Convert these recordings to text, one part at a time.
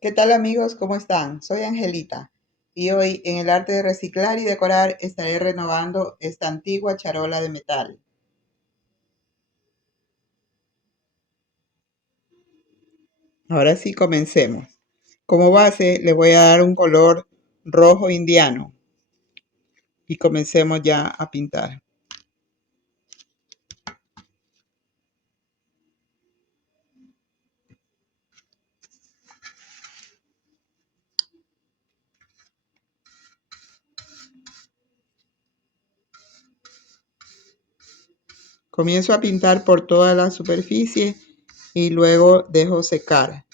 ¿Qué tal amigos? ¿Cómo están? Soy Angelita y hoy en el arte de reciclar y decorar estaré renovando esta antigua charola de metal. Ahora sí, comencemos. Como base le voy a dar un color rojo indiano y comencemos ya a pintar. Comienzo a pintar por toda la superficie y luego dejo secar.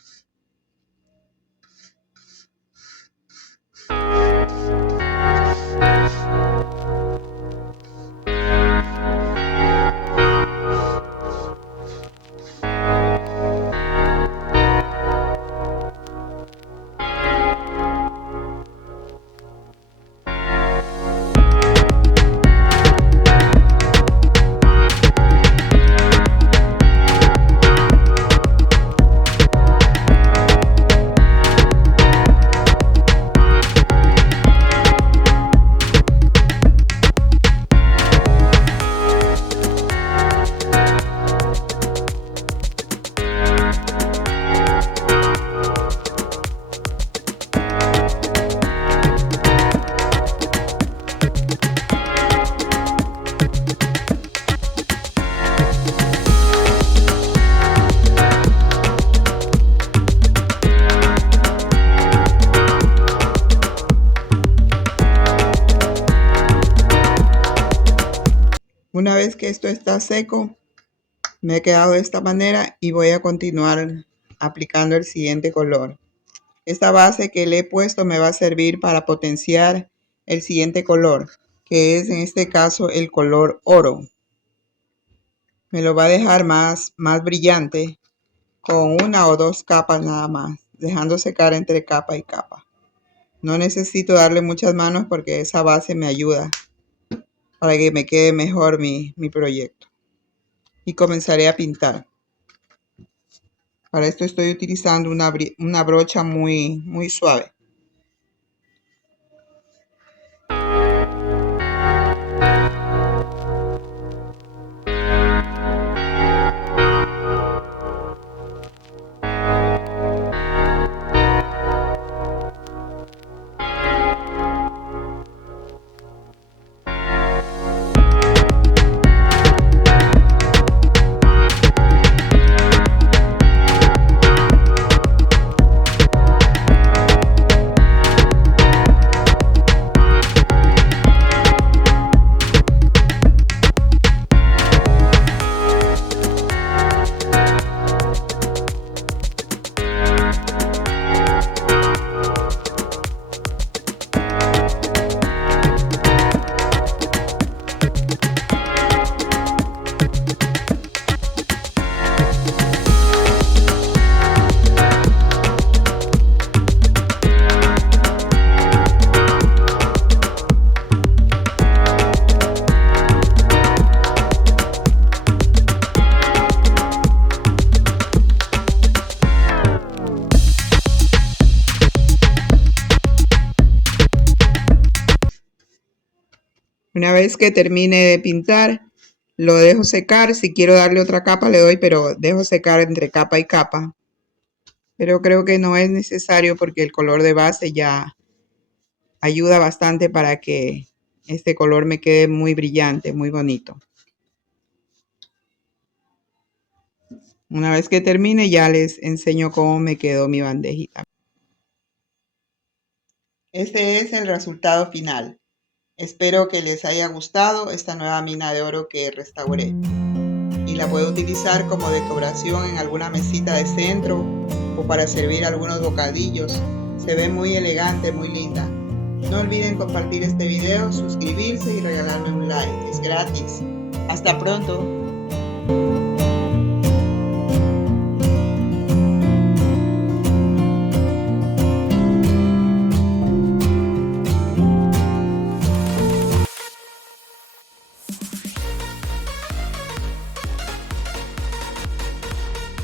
Una vez que esto está seco, me he quedado de esta manera y voy a continuar aplicando el siguiente color. Esta base que le he puesto me va a servir para potenciar el siguiente color, que es en este caso el color oro. Me lo va a dejar más brillante con una o dos capas nada más, dejando secar entre capa y capa. No necesito darle muchas manos porque esa base me ayuda para que me quede mejor mi proyecto. Y comenzaré a pintar. Para esto estoy utilizando una brocha muy suave. Una vez que termine de pintar, lo dejo secar. Si quiero darle otra capa le doy, pero dejo secar entre capa y capa. Pero creo que no es necesario porque el color de base ya ayuda bastante para que este color me quede muy brillante, muy bonito. Una vez que termine ya les enseño cómo me quedó mi bandejita. Este es el resultado final. Espero que les haya gustado esta nueva mina de oro que restauré. Y la puedo utilizar como decoración en alguna mesita de centro o para servir algunos bocadillos. Se ve muy elegante, muy linda. No olviden compartir este video, suscribirse y regalarme un like. Es gratis. Hasta pronto.